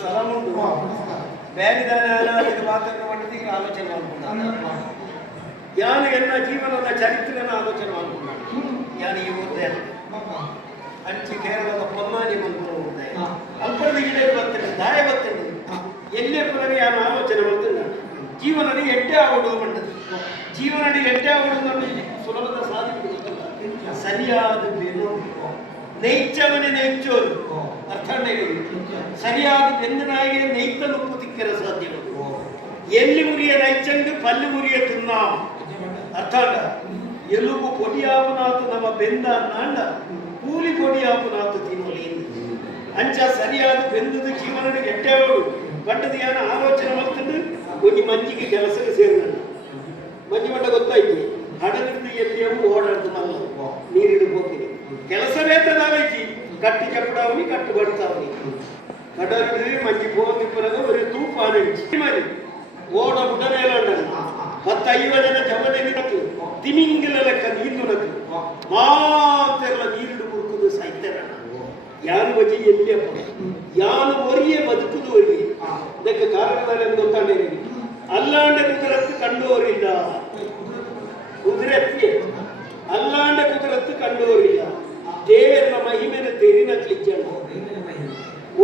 స్థలం ఉంటుంది ಬೇರೆ ದಾನ ಪಾತ್ರ ಮಾಡಿದ ಆಲೋಚನೆ ಮಾಡ್ಕೊಂಡ ಯಾನು ಎನ್ನ ಜೀವನದ ಚರಿತ್ರೆಯನ್ನು ಆಲೋಚನೆ ಮಾಡ್ಕೊಂಡ ಯಾನು ಈ ಓದ್ದೆ ಅಂಚಿ ಕೇರಳದ ಪೊನ್ನಾನಿ ಬಂದು ಓದ್ದೆ ಅಲ್ಪದ ಗಿಡ ಬರ್ತದೆ ದಾಯ ಬರ್ತದೆ ಎಲ್ಲೇ ಪುನಃ ಯಾನು ಆಲೋಚನೆ ಮಾಡ್ತೇನೆ ಜೀವನದ ಎಡ್ಡೆ ಆಗುವುದು ಮಂಡದು ಜೀವನದ ಎಡ್ಡೆ ಆಗುವುದು ಸುಲಭದ ಸಾಧಿಸುವುದು ಸರಿಯಾದ ಬೆನ್ನು ನೈಚ್ಯವನೇ ನೈಚೋರು ಅರ್ಥ ಸರಿಯಾದ ಬೆಂದನಾಗೆ ನೈತಲು ಕುದಿಕ್ಕರ ಸಾಧ್ಯಗಳು ಎಲ್ಲಿ ಮುರಿಯ ನೈಚಂದು ಪಲ್ಲು ಮುರಿಯ ತುನ್ನ ಅರ್ಥ ಎಲುಬು ಕೊಡಿಯಾಪುನಾತು ನಮ್ಮ ಬೆಂದ ನಾಂಡ ಕೂಲಿ ಕೊಡಿಯಾಪುನಾತು ತಿನ್ನೋಲಿ ಅಂಚ ಸರಿಯಾದ ಬೆಂದದ ಜೀವನದ ಎಡ್ಡೆಗಳು ಪಟ್ಟದ ಯಾನ ಆಲೋಚನೆ ಮಾಡ್ತಂದು ಒಂದು ಮಂಜಿಗೆ ಕೆಲಸಕ್ಕೆ ಸೇರಿದ ಮಂಜು ಮಟ್ಟ ಗೊತ್ತಾಯ್ತು ಹಡಗಿದ್ದು ಎಲ್ಲಿಯೂ ಓಡಾಡ್ತು ಮಲ್ಲ ನೀರಿಡು ಹೋಗ್ತೀನಿ ಕೆಲಸವೇ ತದಾವೈತಿ ಕಟ್ಟಿ ಕಪ್ಪಡಾವನಿ ಕಟ್ಟು ಬಡ್ತಾವನಿ ಕಡಲು ಮಂಜಿ ಹೋಗಿ ಪುನಗ ಒಂದು ತೂಫಾನ ಮರಿ ಓಡ ಬುಡನೇಲ 10-50 ಜನ ಜಮನೆಗಿರತ್ತು ತಿಮಿಂಗಿಲ ಲೆಕ್ಕ ನೀರು ನಕ್ಕು ಮಾತೆಲ್ಲ ನೀರಿಡು ಮುರುಕುದು ಸಾಯ್ತಾರ ಯಾನು ಬಜಿ ಎಲ್ಲಿಯ ಯಾನು ಒರಿಯೇ ಬದುಕುದು ಒರಿಯೇ ಇದಕ್ಕೆ ಕಾರಣದಲ್ಲಿ ಗೊತ್ತಾಂಡೇ ಅಲ್ಲಾಂಡ ಕುದುರತ್ತು ಕಂಡೋರಿಲ್ಲ ಕುದುರೆತ್ತಿ ಅಲ್ಲಾಂಡ ಕುದುರತ್ತು ಕಂಡೋರಿಲ್ಲ ದೇವರ ಮಹಿಮೆನ ತೆರಿನ ಕ್ಲಿಜ್ಜ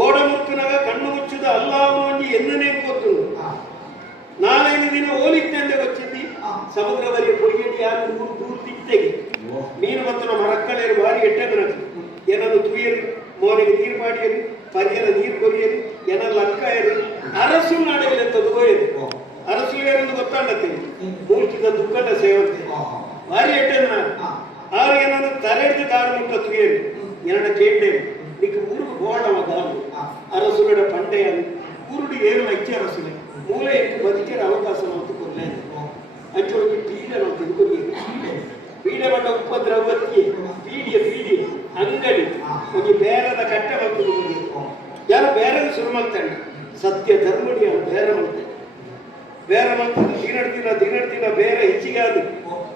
ಓಡ ಮುಕ್ಕನಾಗ ಕಣ್ಣು ಮುಚ್ಚುದ ಅಲ್ಲಾವನಿ ಎನ್ನನೇ ಗೊತ್ತು 4-5 ದಿನ ಹೋಲಿತ್ತೆ ಅಂತ ಗೊತ್ತಿದ್ದಿ ಸಮುದ್ರ ಬರಿ ಪೊಯ್ಯಡಿ ಯಾರು ದೂರ ದಿಕ್ತೆಗೆ ಮೀನು ಮತ್ತು ನಮ್ಮ ಮರಕ್ಕಳೇರು ಬಾರಿ ಎಟ್ಟೆ ಏನನ್ನು ತುಯ್ಯರು ಮೋನಿಗೆ ನೀರು ಮಾಡಿಯರು ಪರಿಯರ ನೀರು ಕೊರಿಯರು ಏನಲ್ಲ ಅಕ್ಕಾಯರು ಅರಸು ನಾಡಗಳೆಂತದ್ದು ಹೋಯರು ಅರಸು ಏನೊಂದು ಗೊತ್ತಾಂಡತ್ತೀನಿ ಮೂರ್ತಿದ ದುಃಖದ ಸೇವಂತೆ ಭಾರಿ ಎಟ್ಟೆನ ಆರು ಏನನ್ನು ತಲೆಡ್ದು ದಾರು ಮುಟ್ಟ ತುಯ್ಯರು ಎರಡ ಕೇಳ್ತೇವೆ ನಿಕ್ಕೆ ಊರು ಗೋಡವ ದಾರು ಅರಸುಗಡ ಪಂಡೆಯ ಊರುಡಿ ಏರು ಐಚೆ ಅರಸುಲೆ ಮೂಲೆ ಇಟ್ಟು ಬದುಕಿನ ಅವಕಾಶ ಮತ್ತು ಕೊಡ್ಲೇ ಅಂಚೊಳಗೆ ಪೀಡೆ ನಾವು ತಿಳ್ಕೊಂಡು ಪೀಡೆ ಬಂಡ ಉಪದ್ರವತ್ತಿ ಪೀಡಿ ಅಂಗಡಿ ಒಂದು ಬೇರದ ಕಟ್ಟ ಮತ್ತು ಯಾರು ಬೇರೆ ಶುರು ಮಾಡ್ತಾನೆ ಸತ್ಯ ಧರ್ಮಡಿ ಅವನು ಬೇರೆ ಮಾಡ್ತಾನೆ ದಿನ ಬೇರೆ ಹೆಚ್ಚಿಗೆ ಆದ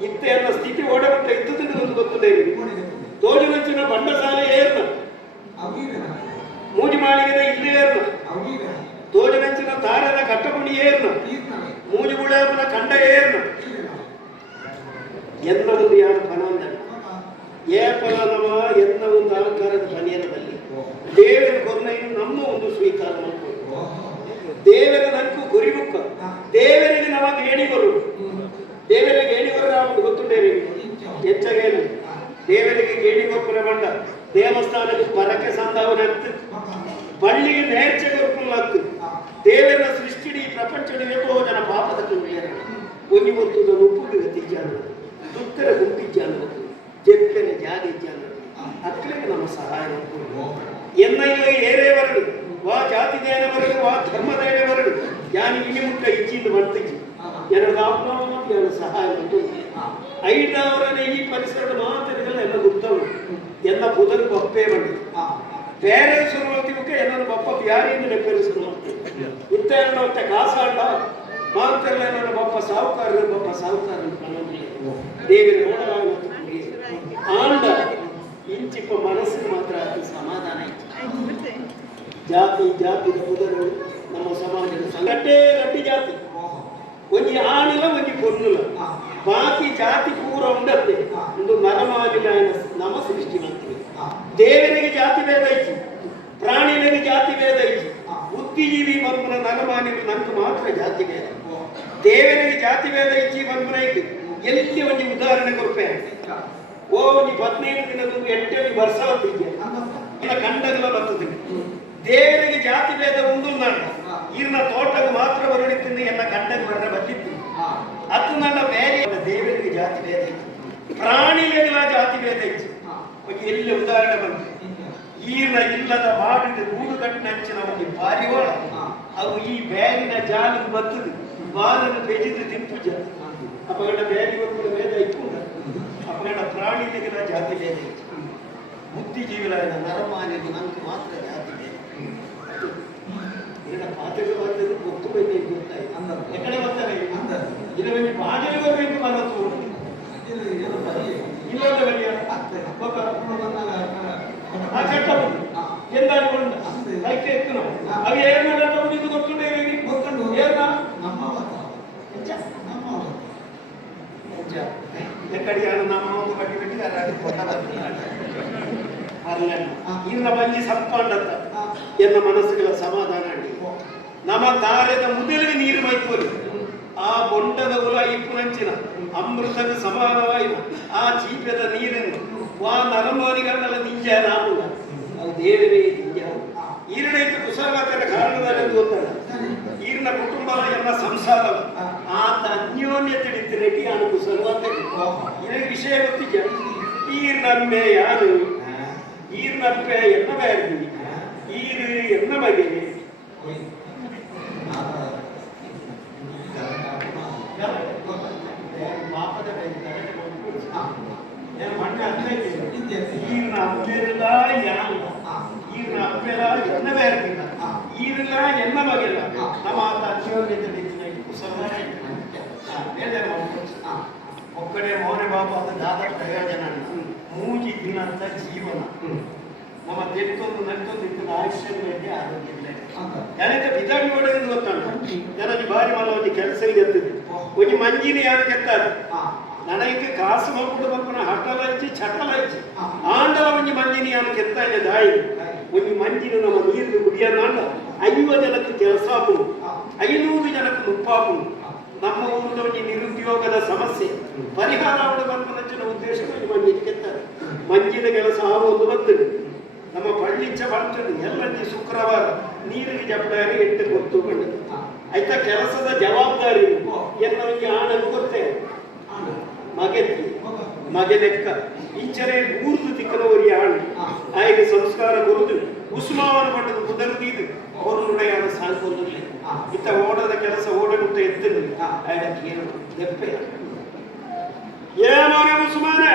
ಇತ್ತೆ ಅನ್ನೋ ಸ್ಥಿತಿ ಓಡಬಿಟ್ಟ ಇದ್ದದನ್ನು ಒಂದು ಗೊತ್ತದೆ ತೋಜುವಂಚಿನ ಬಂಡ ಸಾಲ ಏರ್ನ ಮೂಡಿ ಮಾಳಿಗೆದ ಇಲ್ಲಿ ಏರ್ನ ತೋಜುವಂಚಿನ ತಾರದ ಕಟ್ಟಗುಣಿ ಏರ್ನ ಮೂಜಿ ಗುಳಾಪನ ಕಂಡ ಏರ್ನ ಎನ್ನ ಒಂದು ಯಾರು ಪನವಂದ ಏಪಲನವ ಎನ್ನ ಒಂದು ಅಲಂಕಾರದ ಪನಿಯನದಲ್ಲಿ ದೇವರ ಕೊನೆಯನ್ನು ನಮ್ಮ ಒಂದು ಸ್ವೀಕಾರ ಮಾಡ್ಕೊಂಡು ದೇವರ ನಕ್ಕು ಗುರಿಮುಖ ದೇವರಿಗೆ ನಮಗೆ ಹೇಳಿವರು ದೇವರಿಗೆ ಹೇಳಿವರು ನಾವು ಗೊತ್ತುಂಡೇವೆ ಹೆಚ್ಚಾಗಿ ದೇವರಿಗೆ ಹೇಳಿಗೊಪ್ಪನ ಬಂಡ ದೇವಸ್ಥಾನಕ್ಕೆ ಪರಕೆ ಸಂಧಾವನೆ ಹತ್ತು ಪಳ್ಳಿಗೆ ನೇರ್ಚ ಗೊಪ್ಪುಲ್ಲ ಹತ್ತು ದೇವರ ಸೃಷ್ಟಿಡಿ ಪ್ರಪಂಚದ ಎಷ್ಟೋ ಜನ ಪಾಪದ ಒಂದು ಹೊತ್ತುದ ಉಪ್ಪುಗೆ ಗತಿಜ್ಜಾನ ದುತ್ತರ ಗುಂಪಿಜ್ಜಾನ ಜೆಪ್ಪೆನ ಜಾಗಿಜ್ಜಾನ ಅಕ್ಕಳಿಗೆ ನಮ್ಮ ಸಹಾಯ ಎನ್ನ ಇಲ್ಲಿ ಏರೇವರಡು ವಾ ಜಾತಿ ದೇನವರಡು ವಾ ಧರ್ಮದೇನವರಡು ಯಾನಿ ಇನಿಮುಟ್ಟ ಇಚ್ಚಿಂದು ಬರ್ತಿಜ್ಜಿ ಎರಡು ಆಪ್ನವನು ಯಾರು ಸಹಾಯ ಉಂಟು ಐದವರನೇ ಈ ಪರಿಸರದ ಮಾತುಗಳೆಲ್ಲ ಎಲ್ಲ ಗೊತ್ತವು ಎಲ್ಲ ಪುದರ್ ಬಪ್ಪೇ ಬಂದು ಬೇರೆ ಶುರುವಾತಿಗೆ ಎಲ್ಲರೂ ಬಪ್ಪ ಯಾರಿಂದ ನೆಪ್ಪೇರು ಶುರುವಾಗ್ತದೆ ಇತ್ತ ಮತ್ತೆ ಕಾಸಾಡ ಮಾತೆಲ್ಲ ನನ್ನ ಬಪ್ಪ ಸಾಹುಕಾರ ದೇವರ ಆಂಡ ಇಂಚಿಪ್ಪ ಮನಸ್ಸಿಗೆ ಮಾತ್ರ ಅದು ಸಮಾಧಾನ ಜಾತಿ ಪುದರು ನಮ್ಮ ಸಮಾಜದ ಸಂಗಟ್ಟೆ ಗಟ್ಟಿ ಜಾತಿ ಒಂದು ಆಣಿಲ್ಲ ಒಂದು ಪೊನ್ನುಲ ಬಾಕಿ ಜಾತಿ ಪೂರ ಉಂಡತ್ತೆ ಒಂದು ನರಮಾಲಿನ ನಮ್ಮ ಸೃಷ್ಟಿ ಮಾಡ್ತೀವಿ ದೇವರಿಗೆ ಜಾತಿ ಭೇದ ಐತಿ ಪ್ರಾಣಿಗಳಿಗೆ ಜಾತಿ ಭೇದ ಐತಿ ಬುದ್ಧಿಜೀವಿ ಬಂಪನ ನರಮಾನಿಗಳು ನಂಗೆ ಮಾತ್ರ ಜಾತಿ ಭೇದ ದೇವರಿಗೆ ಜಾತಿ ಭೇದ ಐತಿ ಬಂಪನ ಐತಿ ಎಲ್ಲಿ ಒಂದು ಉದಾಹರಣೆ ಕೊಡ್ಪೆ ಓ ನೀ 15 ದಿನದ 8 ವರ್ಷ ಹೊತ್ತಿದ್ದೆ ಇಲ್ಲ ಕಂಡಗಲ ಬರ್ತದೆ ದೇವರಿಗೆ ಜಾತಿ ಭೇದ ಉಂಟು ನಾನು ಇನ್ನ ತೋಟಕ್ಕೆ ಮಾತ್ರ ಬರಡಿತೀನಿ ಎಲ್ಲ ಕಂಡಗೆ ಬರ ಬಂದಿತ್ತು ಅದು ನನ್ನ ಬೇರೆ ದೇವರಿಗೆ ಜಾತಿ ಭೇದ ಐತಿ ಪ್ರಾಣಿಗಳಿಗೆಲ್ಲ ಜಾತಿ ಭೇದ ಐತಿ ಎಲ್ಲಿ ಉದಾಹರಣೆ ಬಂತು ಈರ್ನ ಇಲ್ಲದ ಮಾಡಿದ ಗೂಡು ಕಟ್ಟಿನಂಚಿನ ಒಂದು ಪಾರಿವಾಳ ಅವು ಈ ಬ್ಯಾಗಿನ ಜಾಲಿಗೆ ಬರ್ತದೆ ಬಾಲನ್ನು ಬೆಜಿದು ತಿಂಪು ಜಾತಿ ಅಪಗಡ ಬ್ಯಾಗಿಗೆ ಭೇದ ಇಟ್ಕೊಂಡ ಅಪಗಡ ಪ್ರಾಣಿಗಳಿಗೆಲ್ಲ ಜಾತಿ ಭೇದ ಐತಿ ಬುದ್ಧಿಜೀವಿಗಳ ನರಮಾನಿಗೆ ನಂಗೆ ಮಾತ್ರ ಜಾತಿ ಭೇದ ಪಾತ್ರೆಗೆ ಬರ್ತದೆ ಗೊತ್ತು ಬಂದು ಗೊತ್ತಾಯ್ತು ಎಕಡೆ ಬರ್ತಾರೆ ಇದರಲ್ಲಿ ಬಾಗಿಲು ಬರಬೇಕು ಬರತ್ತು ಇಲ್ಲದ ಬರಿಯ ಚಟ್ಟ ಎಂದಾಡಿಕೊಂಡ ಅದಕ್ಕೆ ಎತ್ತನು ಅವು ಏನು ಇದು ಗೊತ್ತುಂಟು ಏನ ಎಕ್ಕಡಿಯಾನು ನಮ್ಮ ಒಂದು ಕಟ್ಟಿ ಬಿಟ್ಟಿದ್ದಾರೆ ಇನ್ನ ಬಂಜಿ ಸಪ್ಪಂಡತ್ತ ಎನ್ನ ಮನಸ್ಸುಗಳ ಸಮಾಧಾನ ಅಡ್ಡಿ ನಮ್ಮ ತಾರದ ಮುದಲಿಗೆ ನೀರು ಮೈಪೋಲಿ ಆ ಬೊಂಡದ ಹುಲ ಇಪ್ಪುನಂಚಿನ ಅಮೃತದ ಸಮಾನವಾಯಿನ ಆ ಚೀಪದ ನೀರನ್ನು ವಾ ನರಮೋನಿಗಳನ್ನೆಲ್ಲ ನಿಂಜ ನಾಮುಗ ಅವು ದೇವರೇ ನಿಂಜ ಈರಡೈತು ಕುಸರ್ವತರ ಕಾರಣದಲ್ಲಿ ಗೊತ್ತಲ್ಲ ಈರಿನ ಕುಟುಂಬ ಎಲ್ಲ ಸಂಸಾರ ಆತ ಅನ್ಯೋನ್ಯತೆ ರೆಡ್ಡಿ ಆನು ಕುಸರ್ವತ ಇದಕ್ಕೆ ವಿಷಯ ಗೊತ್ತಿದ್ದ ಈರ್ನಮ್ಮೆ ಯಾರು ಈರ್ನಪ್ಪೆ ಎನ್ನ ಬೇರ್ದಿ ಈರು ಎನ್ನ ಬಗೆ ಮಣ್ಣ ಈರಿನ ಅಪ್ಪೆಲ್ಲ ಯಾರು ಈರಿನ ಅಪ್ಪೆಲ್ಲ ಎನ್ನ ಬೇರ್ದಿಲ್ಲ ಈರಿಲ್ಲ ಎನ್ನ ಬಗೆಲ್ಲ ನಮ್ಮ ಆತ ಅನ್ಯೋನ್ಯತೆ ಒಕ್ಕಡೆ ಮೌನ ಬಾಬಾದ ದಾದ ಪ್ರಯೋಜನ ಮೂಜಿ ದಿನಂತ ಜೀವನ ನಮ್ಮ ತೆತ್ತೊಂದು ನಟ್ಟೊಂದು ಇದ್ದದ ಆಯುಷ್ಯದಲ್ಲಿ ಆರೋಗ್ಯ ಯಾನಂತ ಬಿದಾಡಿ ಹೊಡೆದು ಗೊತ್ತಾನು ನನಗೆ ಬಾರಿ ಮಲವಲ್ಲಿ ಕೆಲಸ ಗೆದ್ದಿದೆ ಒಂದು ಮಂಜಿನ ಯಾರು ಗೆದ್ದಾರೆ ನನಗೆ ಕಾಸು ಮಲ್ಕೊಂಡು ಬಂಪನ ಹಟಲ ಹಚ್ಚಿ ಚಟಲ ಹಚ್ಚಿ ಆಂಡಲ ಒಂದು ಮಂಜಿನ ಯಾರು ಗೆತ್ತಾ ಇದೆ ದಾಯಿ ಒಂದು ಮಂಜಿನ ನಮ್ಮ ನೀರು ಕುಡಿಯೋಣ 50 ಜನಕ್ಕೆ ಕೆಲಸ ಹಾಕುದು 500 ಜನಕ್ಕೆ ನುಪ್ಪಾಕುದು ನಮ್ಮ ಊರಿನಲ್ಲಿ ನಿರುದ್ಯೋಗದ ಸಮಸ್ಯೆ ಪರಿಹಾರ ಬಂಪನ ಉದ್ದೇಶ ಮಂಜಿನ ಗೆತ್ತಾರೆ ಮಂಜಿನ ಕೆಲಸ ಒಂದು ಬರ್ತದೆ ನಮ್ಮ ಪಳ್ಳಿಚ್ಚ ಬರ್ತದೆ ಎಲ್ಲಂಜಿ ಶುಕ್ರವಾರ ನೀರಿಗೆ ಜಪಡಾರಿ ಎಟ್ಟು ಗೊತ್ತು ಆಯ್ತಾ ಕೆಲಸದ ಜವಾಬ್ದಾರಿ ಎಲ್ಲರಿಗೆ ಆಣನ್ನು ಗೊತ್ತೇ ಮಗೆತ್ತಿ ಮಗೆ ಲೆಕ್ಕ ಈಚರೆ ಊರ್ದು ತಿಕ್ಕನವರಿಗೆ ಆಣು ಆಯ್ಕೆ ಸಂಸ್ಕಾರ ಗುರುದು ಉಸ್ಮಾವನ ಪಟ್ಟದ ಕುದರ್ದಿದ್ದು ಅವರುಡೆಯಾದ ಸಾಲ್ಕೊಂಡಲ್ಲಿ ಇತ್ತ ಓಡದ ಕೆಲಸ ಓಡಗುಟ್ಟ ಎತ್ತಿರಲಿ ಆಯ್ಕೆ ದೆಪ್ಪೆ ಏನೇ ಉಸ್ಮಾನೆ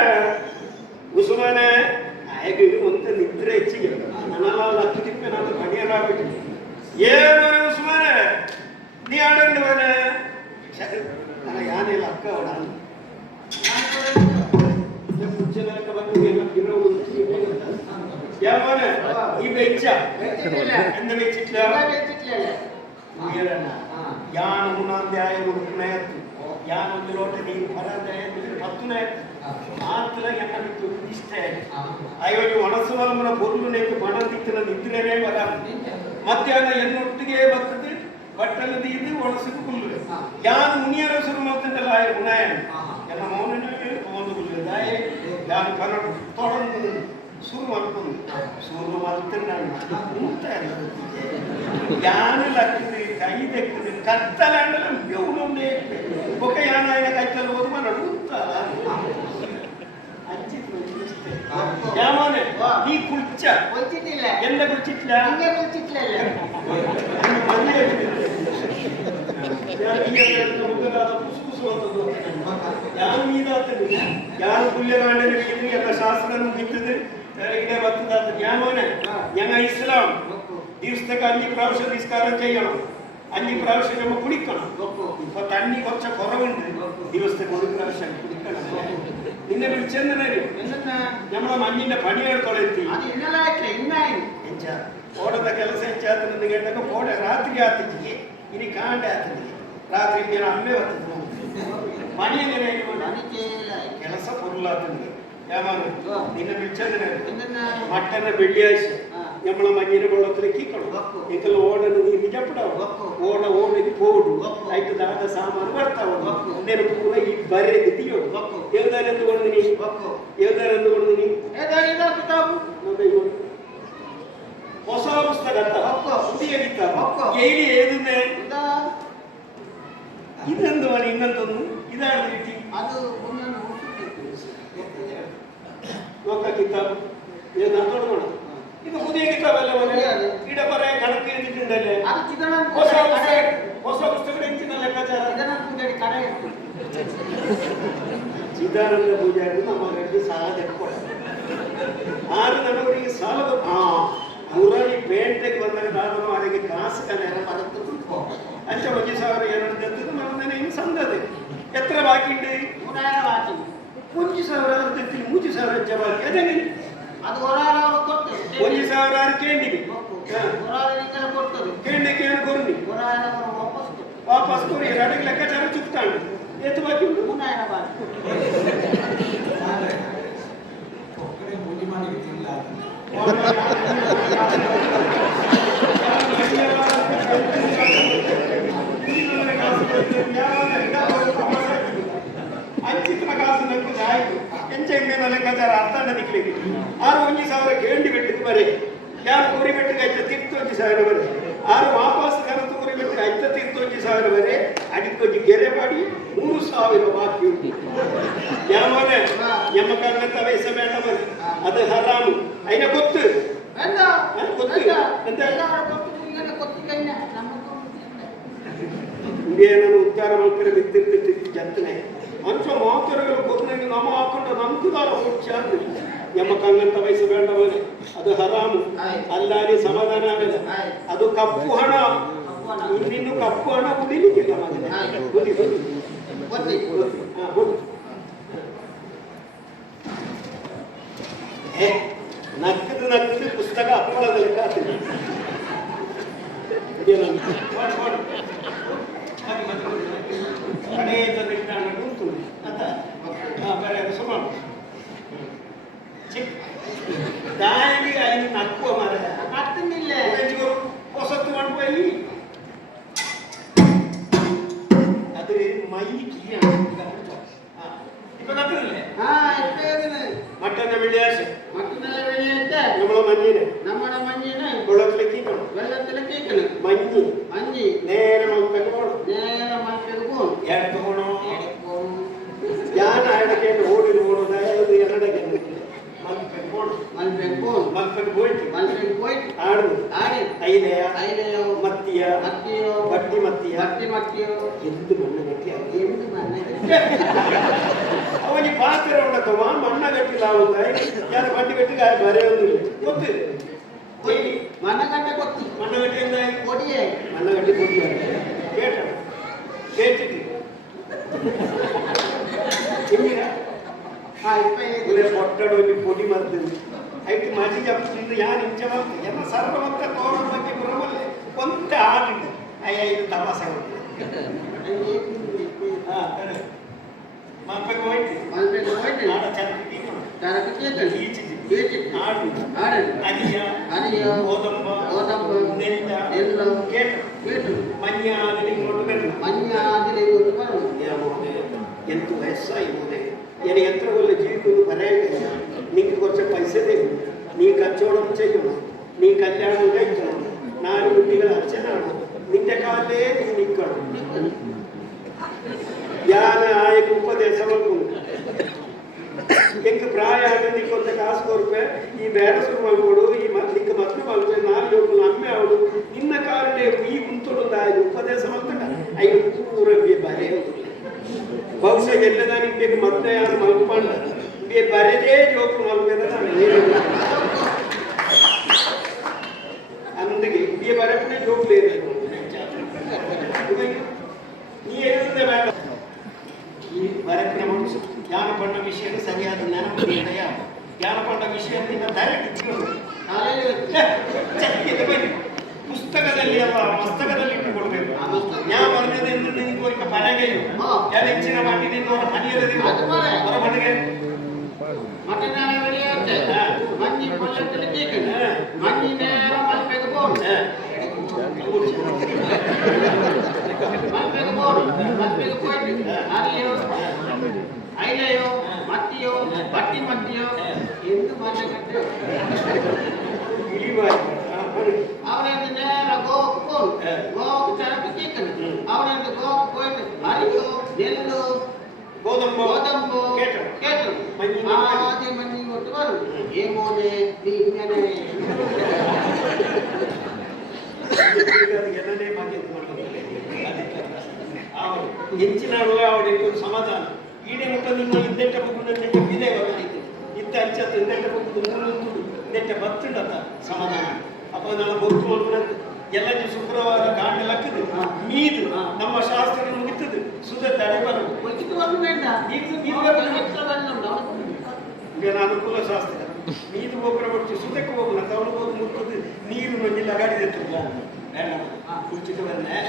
ಆಯ್ಕೆ ಒಂದು ನಿದ್ರೆ ಹೆಚ್ಚಿಗೆ ನನ್ನಲ್ಲ ಲಕ್ಷ ತಿಪ್ಪೆ ನಾನು ಕಡಿಯಲಾಗ್ಬಿಟ್ಟು ಏನೇ ಉಸ್ಮಾನೆ ನೀ ಆಡಂಡು ಮನೆ ನನ್ನ ಯಾನೆಲ್ಲ ಅಕ್ಕ ಅವಡ ഈ വെച്ച എന്ത് വെച്ചിട്ടില്ല ഞാൻ മൂന്നാമധ്യായ ഉറുപ്പിനകത്ത് ഞാൻ ഒന്നിലോട്ട് നീ പരാജയത്തിൽ 10 ആത്തില എന്നെ വിട്ടു ഇഷ്ടമായി അയ്യോ മനസ്സು വലಮನ പൊരുളിനേക്ക് പണം തിക്കുന്ന നിദ്രನೇ വരാം ಮಧ್ಯಾಹ್ನ ಎನ್ನೊಟ್ಟಿಗೆ ಬರ್ತದೆ ಬಟ್ಟಲು ದೀದು ಒಣಸಿಗೆ ಕುಲ್ಲು ಯಾನು ಮುನಿಯರ ಶುರು ಮಾಡ್ತಿದ್ದಲ್ಲ ಉನಾಯ ಎಲ್ಲ ಮೌನನೇ ಒಂದು ಕುಲ್ಲಾಯ ಯಾನು ಕನ್ನಡ ತೊಡಂದು ಶುರು ಮಾಡ್ಕೊಂಡು ಶುರು ಮಾಡ್ತೀನಿ ನಾನು ಯಾನು ಲಕ್ಕದು ಕೈ ತೆಕ್ಕದು ಕತ್ತಲಾಂಡಲ್ಲ ಬೆವನೊಂದೇ ಒಕ್ಕ ಯಾನ ಕೈತಲ್ಲಿ ಓದುವ ನಡುತ್ತಲ್ಲ ಯಾಮನೆ ನೀ ಕುಳ್ಚ ಎಂದ ಕುಳಿಚಿಟ್ಲ ಯಾರು ಪುಲ್ಯಗಾಂಡನ ಎಲ್ಲ ಶಾಸ್ತ್ರ ಮುಗಿತದೆ ഇടെ വത്തുന്നത് ഞാനോനെ ഞങ്ങൾ ഇസ്ലാം ദിവസത്തേക്ക് 5 പ്രാവശ്യം നിസ്കാരം ചെയ്യണം 5 പ്രാവശ്യം നമ്മൾ കുളിക്കണം ഇപ്പൊ തണ്ണി കുറച്ച് കുറവുണ്ട് ദിവസത്തേക്ക് 1 പ്രാവശ്യം കുളിക്കണം നിന്നെ വിളിച്ചെന്നറിയോ നമ്മളെ മഞ്ഞിന്റെ പണിയെടുത്തോളെത്തി ഓടുന്ന ಕೆಲಸ ಹೆಚ್ಚಾತನಂದು ಕೇಳಿದಾಗ ಓಡ ರಾತ್ರಿ ಆತಿದ್ದಿಗೆ ಇನಿ ಕಾಂಡೆ ಆತಿದ್ದಿಗೆ ರಾತ್ರಿ ನಾನು ಅಮ್ಮೆ ಬರ್ತದೆ ಮನೆಯಲ್ಲೇ ಕೆಲಸ പൊരുളാತನಿಗೆ ಯಾಮಾನು ನಿನ್ನ ಬಿಚ್ಚಂದ್ರೆ ಮಟ್ಟನ ಬೆಳ್ಳಿಯಾಯ್ಸು നമ്മളെ മഞ്ഞിനെ വെള്ളത്തിലേക്ക് ഇക്കൽ ഓടന് നീ നിജപ്പെടാവും ഓടിക്ക് പോടും അതിട്ട് ദാದ സാമാನು ಬರ್ತಾವು నేను ಪೂರ ಈ ಬರೆದು ತಿಯೋಡು ಏದಾರ ಎಂದುಕೊಂಡು ನೀ ಹೊಸ ಪುಸ್ತಕ ಪುದಿಯ ಕಿತಾಬ ಏಲಿ ಏದುನೆ ಇದೊಂದು ಮನೆ ಇನ್ನೊಂದೊಂದು ಇದಾದ ರೀತಿ ಅದು ನೋಕ ಕಿತಾಬ್ ಇದು ನೋಡೋಣ ಇದು ಪುದಿಯ ಕಿತಾಬ್ ಅಲ್ಲ ಇಡ ಬರ ಕಣಕ್ಕೆ ಎದ್ದಿಟ್ಟುಂಡಲ್ಲೇ ಹೊಸ ಪುಸ್ತಕ ಹೆಚ್ಚಿನ ಲೆಕ್ಕಾಚಾರ ಚಿದಾನಂದ ಪೂಜಾರಿ ನಮಗೆ ಸಾಲ ತೆಕ್ಕೊಡ ಆರು ನನ್ನವರಿಗೆ ಸಾಲ ಮುರಳಿ ಪೇಂಟೆಗೆ ಬಂದಾಗ ನಾನು ಅವರಿಗೆ ಕಾಸು ಕಲೆಯರ ಮರತ್ತು ತುಪ್ಪ ಅಂಚ 1,000 ಎರಡು ತೆತ್ತದು ಮನೆ ಇನ್ನು ಸಂದದೆ ಎತ್ತರ ಬಾಕಿ ಉಂಟು 3,000 ತೆತ್ತಿ 3,000 ಹೆಚ್ಚ ಬಾಕಿ ಅದೇ ಅದು ಹೊರಾರವರು ಕೊಡ್ತದೆ 1,000 ಕೇಂಡಿಗೆ ಹೊರಾರನಿಂದಲೇ ಕೊಡ್ತದೆ ಕೇಂಡಿಗೆ ಏನು ಕೊರ್ನಿ ಹೊರಾರವರು ವಾಪಸ್ ಕೊರಿ ರಡಿಗೆ ಲೆಕ್ಕಾಚಾರ ಚುಕ್ತಾಂಡು ಎತ್ತು ಬಾಕಿ ಉಂಟು ಮುನ್ನಾಯನ ಬಾಕಿ ಅಂಚಿನ ಕಾಸು ನಂಗೆ ಆಯ್ತು ಎಂಚೆಂಗಿನ ಲೆಕ್ಕಾಚಾರ ಅರ್ಥ ನಿಕ್ಲಿಕ್ಕೆ 1,000 ಕೇಂಡಿ ಬೆಟ್ಟಿಗೆ ಬರೀ ಯಾರು ಕುರಿ ಬೆಟ್ಟಿಗೆ ಆಯ್ತು 1,000 ಬರೀ ಆರು ವಾಪಸ್ ಕರೆದು ಕುರಿ ಬೆಟ್ಟಿಗೆ ಆಯ್ತು 1,000 ಬರೀ ಅಡಿಕೊಂದು ಗೆರೆ ಮಾಡಿ 3,000 ಬಾಕಿ ಉಂಟು ಯಾವನೇ ಎಮ್ಮ ಕಾರಣಂತ ವಯಸ್ಸ ಬೇಡ ಬರೀ ಅದು ಹರಾಮು ಐನ ಗೊತ್ತು ಇಂಡಿಯನನ್ನು ಉದ್ಧಾರ ಮಾಡ್ತಾರೆ ಬಿತ್ತಿರ್ತಿತ್ತು ಜಂತನೆ ಅಂಚ ಮಾತರಗಳು ಕೊನೆಗೆ ನಮ್ಮ ಹಾಕೊಂಡು ನಂಕುದಾರ ಹುಚ್ಚ ಎಮ್ಮ ಕಂಗಂತ ವಯಸ್ಸು ಬೇಡವರೆ ಅದು ಹರಾಮು ಅಲ್ಲಾರಿ ಸಮಾಧಾನ ಆಗಲ್ಲ ಅದು ಕಪ್ಪು ಹಣ ಇನ್ನಿನ್ನು ಕಪ್ಪು ಹಣ ಉಳಿಲಿಕ್ಕಿಲ್ಲ ಮಗನೇ ನಕ್ಕದು ಪುಸ್ತಕ ಅಪ್ಪಳದ ಲೆಕ್ಕ ಆಗ್ತದೆ ಉಂಟು ಅಂತ ಬೇರೆ ಸುಮಾರು ಚಿಕ್ಕ ದಾಯಿಗೆ ಐದು ನಕ್ಕುವ ಮರ ಹತ್ತಿನಿಲ್ಲ ಹೊಸತ್ತು ಮಾಡ್ಕೊಳ್ಳಿ ಅದ್ರ ಮೈ ಕೀಯ ಮಟನ್ വെള്ളിയാഴ്ച നമ്മളെ മഞ്ഞിനെ വെള്ളത്തിലേക്ക് മഞ്ഞി നേരെ മൽപ്പേക്ക് പോകണം എടക്ക് പോകണോ ഞാൻ അവിടേക്ക് ഓടിന് പോകണം അതായത് എന്നടക്ക് മൽപ്പേക്ക് പോയിട്ട് ആടുന്നു അയിലയോ മത്തിയോ വട്ടി മത്തിയോ എന്ത് മണ്ണ കെട്ടിയ ಅವನಿ ಪಾತ್ರ ಉಂಟವ ಮಣ್ಣ ಗಟ್ಟಿಲ್ಲ ಯಾರು ಬಡ್ಡಿ ಗಟ್ಟಿ ಬರೆಯೋದಿಲ್ಲ ಗೊತ್ತು ಮಣ್ಣಗಟ್ಟೆ ಗೊತ್ತಿ ಮಣ್ಣಗಟ್ಟಿ ಎಂದ ಕೊಡಿಯೇ ಮಣ್ಣಗಟ್ಟಿ ಕೊಡಿಯ ಕೇಟಿಟಿ పొట్టడు పొడి మద్దు అయితే మజి చెప్తుంది యాన్ ఇంచవచ్చు ఎన్న సర్వమంత తోడం ಬಗ್ಗೆ ಬರವಲ್ಲೇ కొంత ఆడింది అయ్యా ఇది తమాసా ಮಲ್ಪೆಗೆ ಹೋಯ್ತು ಆಡ ಚರಕ್ಕೆ ಈಚೆ ಆಡು ಅನಿಯ ಗೋದಂಬ ನೆಲ್ಲ ಕೇಟು ಮನ್ಯಾದಿಲಿ ಕೊಂಡು ಬರು ಎಂತ ವಯಸ್ಸಾയി മോനെ ഞാൻ എത്ര കൊല്ലം ജീവിക്കുമെന്ന് പറയാൻ കഴിയില്ല നിങ്ങൾക്ക് കുറച്ച് പൈസ തരും നീ കച്ചവടം ചെയ്യണം നീ കല്യാണം കഴിക്കണം 4 കുട്ടികൾ അച്ഛനാണ് നിന്റെ കാലേ നീ നിൽക്കണം ഞാൻ ആയക്ക് ഉപദേശം എനിക്ക് പ്രായമാണ് നീ కొంత ಕಾಸು ಕೊಡ್ಪೆ ಈ ಬೇರಸು ಮಲ್ಕೊಡು ಈ ನಿಕ್ಕ ಮತ್ತೆ ಮಲ್ಪೆ 4 ಲೋಕಲು ಅಮ್ಮೆ ಅವಳು ನಿನ್ನ ಕಾಲೇ ಈ ಉಂಟೊಂದು ಆಯ್ತು ಉಪದೇಶ ಮಾಡ್ತಾನೆ ಐದು ಪೂರಕ್ಕೆ ಬರೆಯೋದು ಬಹುಶಃ ಎಲ್ಲದಾನಿ ಬೇಕು ಮತ್ತೆ ಯಾರು ಮಲ್ಕೊಂಡ ಬರೆದೇ ಜೋಕು ಮಲ್ಪದ ಅಂದಿಗೆ ಈ ಬರಪಣೆ ಜೋಕ್ ಲೇದು ನೀ ಹೇಳಿದ ಬೇಡ ಈ ಬರಪಣೆ ಮನುಷ್ಯ ಜ್ಞಾನ ಪಂಡ ವಿಷಯ ಸರಿಯಾದ ನೆನಪಿದೆಯ ಜ್ಞಾನ ಪಂಡ ವಿಷಯದಿಂದ ಡೈರೆಕ್ಟ್ ಪುಸ್ತಕದಲ್ಲಿ ಅಲ್ಲ ಮಸ್ತಕದಲ್ಲಿ ಇಟ್ಟುಕೊಡ್ಬೇಕು ಯಾವ ವರ್ಗದಿಂದ ನಿನಗೆ ಒಂದು ಪರಗೆಯು ಯಾರು ಹೆಚ್ಚಿನ ಮಟ್ಟಿನಿಂದ ಅವರ ಮನೆಯಲ್ಲಿರುವ ಅವರ ಮನೆಗೆ ಮಟನಾಳ வெளியாட்டு மண்ணி பொல்லத்துல கேக்குது மண்ணி நேரா மல்பேக்கு போடு மல்பேக்கு போயிட்டு ஐலையோ மத்தியோ வட்டி மத்தியோ எந்த மாதிரி கட்டு அவனுக்கு நேரா கோவுக்கு போடு கோவுக்கு சரக்கு கேட்குது அவனுக்கு கோவுக்கு போயிட்டு அரியோ நெல்லு ಗೋದಂಬು ಕೇಟು ಆದಿ ಮಣ್ಣಿ ಒಟ್ಟು ಬರು ಏಮೋನೆ ನೀ ಹಿಂಗನೆ ಹೆಚ್ಚಿನ ಅವಳಿಗೆ ಸಮಾಧಾನ ಈಡೇ ಮುಟ್ಟ ನಿಮ್ಮ ಇಂದೆಟ್ಟ ಬಗ್ಗುಂಡೆ ಇದೇ ಬರಲಿಕ್ಕೆ ಇತ್ತ ಹಚ್ಚತ್ತು ಇಂದೆಟ್ಟ ಬಗ್ಗುದು ಮೂರು ಇಂದೆಟ್ಟ ಬತ್ತುಂಡತ್ತ ಸಮಾಧಾನ ಅಪ್ಪ ನಾನು ಗೊತ್ತು ಮಾಡ್ಬಿಡಂತೆ ಎಲ್ಲ ಶುಕ್ರವಾರ ಕಾಂಡ ಲಕ್ಕದು ಮೀದು ನಮ್ಮ ಶಾಸ್ತ್ರ ಮುಗಿತದು ಸುದ ತಡೆ ಬರು ಅನುಕೂಲ ಶಾಸ್ತ್ರ ಮೀದು ಗೊಬ್ಬರ ಕೊಟ್ಟು ಸುತ್ತಕ್ಕೆ ಹೋಗೋಣ ತವಳು ಹೋಗಿ ಮುಟ್ಟುದು ನೀರು ಮಂಜಿಲ್ಲ ಗಾಡಿದೆತ್ತಿಲ್ಲ ಕುಡಿಚಿಟ್ಟು ಬಂದೆ